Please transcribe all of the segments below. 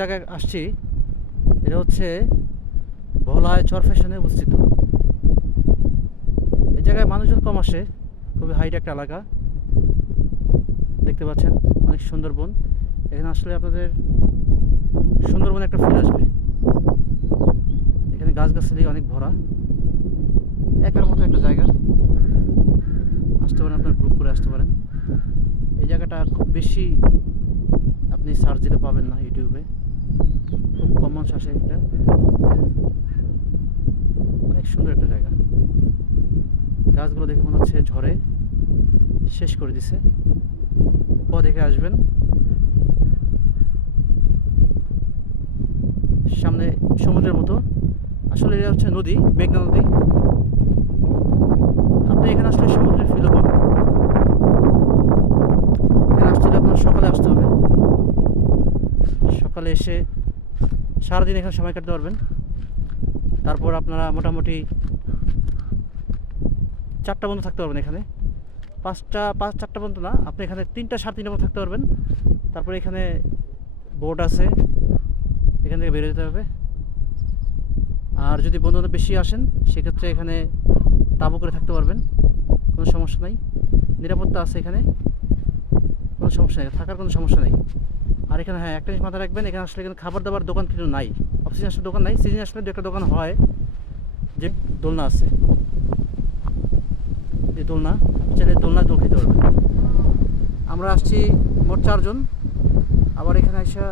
জায়গায় আসছি, এটা হচ্ছে ভোলায় চর ফ্যাশনে অবস্থিত। এই জায়গায় মানুষজন কম আসে, খুবই হাইট একটা এলাকা। দেখতে পাচ্ছেন, অনেক সুন্দরবন। এখানে আসলে আপনাদের সুন্দরবন একটা ফিল আসবে। এখানে গাছগাছালি অনেক ভরা। একার মতো একটা জায়গা। আসতে পারেন, আপনার গ্রুপ করে আসতে পারেন। এই জায়গাটা খুব বেশি আপনি সার্চ দিলে পাবেন না ইউটিউবে। খুব কম মানুষ আসে এটা। অনেক সুন্দর একটা জায়গা। গাছগুলো দেখে মনে হচ্ছে ঝড়ে শেষ করে দিছে। দেখে আসবেন। সামনে সমুদ্রের মতো। আসলে এটা হচ্ছে নদী, মেঘনা নদী। আপনি এখানে আসলে সমুদ্রের ফিলও পাবেন। এখানে আসতে আপনার সকালে আসতে হবে। সকালে এসে সারাদিন এখানে সময় কাটতে পারবেন। তারপর আপনারা মোটামুটি চারটা পর্যন্ত থাকতে পারবেন এখানে। পাঁচটা, পাঁচ, চারটা পর্যন্ত না, আপনি এখানে তিনটা সাড়ে তিনটা থাকতে পারবেন। তারপরে এখানে বোট আছে, এখান থেকে বেরোতে হবে। আর যদি বন্ধুরা বেশি আসেন, সেক্ষেত্রে এখানে তাবু করে থাকতে পারবেন, কোনো সমস্যা নাই। নিরাপত্তা আছে এখানে। কোনো সমস্যা নেই, থাকার কোনো সমস্যা নেই। আর এখানে হ্যাঁ একটা জিনিস মাথায় রাখবেন, এখানে আসলে এখানে খাবার দাবার দোকান কিন্তু নাই। অফ সিজন আসলে দোকান নাই, সিজন আসলে দু একটা দোকান হয় যে দোলনা আছে। যে দোলনা চাইলে দোলনা দোল খেতে পারবেন। আমরা আসছি মোট চারজন, আবার এখানে আসা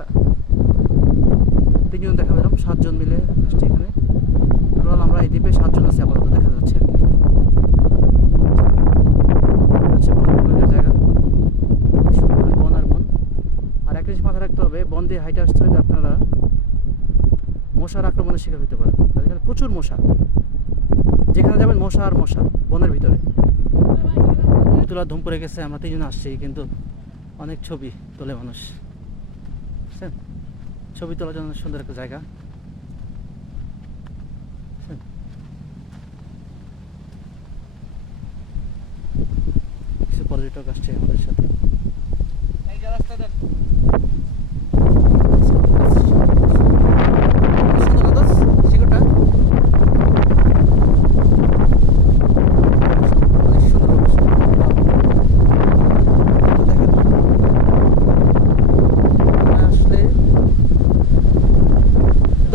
তিনজন দেখা পেলাম সাতজন মিলে আসছি এখানে। টোটাল আমরা এই দ্বীপে সাতজন আছি আপাতত, দেখা যাচ্ছে আর কি হচ্ছে বনবিভাগের জায়গা সুন্দর বন আর বন আর একটা জিনিস মাথায় রাখতে হবে বন দিয়ে হাইটে আসতে হলে আপনারা মশার আক্রমণের শিকার হতে পারেন। এখানে প্রচুর মশা। যেখানে যাবেন মশা আর মশা, বনের ভিতরে। তোলা ধুম পড়ে গেছে, আমরা তিনজন আসছি, কিন্তু অনেক ছবি তোলে মানুষ। বুঝছেন? ছবি তোলার জন্য সুন্দর একটা জায়গা। পর্যটক আসছে আমাদের সাথে না দোস্ত? শিকড়টা? অনেক সুন্দর লোকেশন। দেখেন। আসলে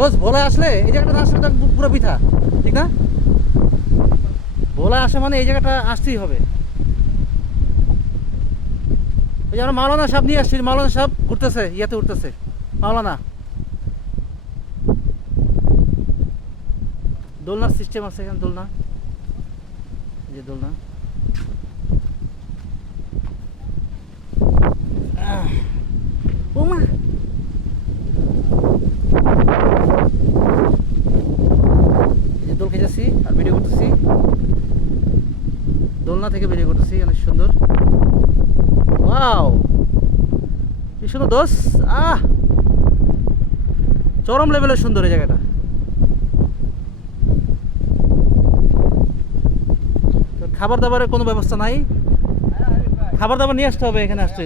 দোস্ত ভোলায় আসলে এই জায়গাটা আসলে পুরো পিঠা ঠিক না? ভোলায় আসে মানে এই জায়গাটা আসতেই হবে। ওই যে আমরা মাওলানা সাহেব নিয়ে আসছি মাওলানা সাহেব ঘুরতেছে ইয়াতে উঠতেছে। মাওলানা। দোলনার সিস্টেম আছে এখানে দোলনা। যে দোলনা। আহ, ওমা এই যে দোল খেতেছি আর ভিডিও করতেছি দোলনা থেকে ভিডিও করতেছি অনেক সুন্দর। ওয়াও! কি সুন্দর দোষ আহ! চরম লেভেলের সুন্দর এই জায়গাটা। খাবার দাবারের কোনো ব্যবস্থা নাই? খাবার দাবার নিয়ে আসতে হবে এখানে আসতে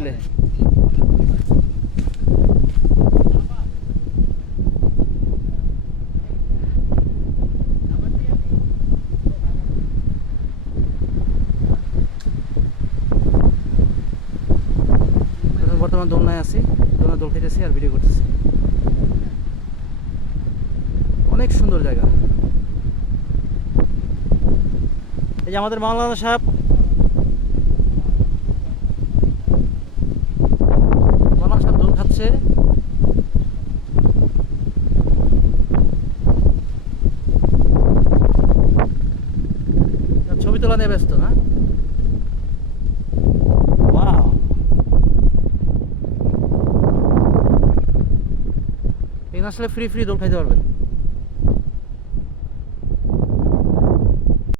এখন বর্তমান দোলনায় আছি দোলনা দোল খেতেছি আর ভিডিও করতেছি। অনেক সুন্দর জায়গা। এই যে আমাদের মাওলানা সাহেব। মাওলানা সাহেব দোল খাচ্ছে। ছবি তোলা নিয়ে ব্যস্ত, না? আসলে ফ্রি ফ্রি দোল খাইতে পারবেন।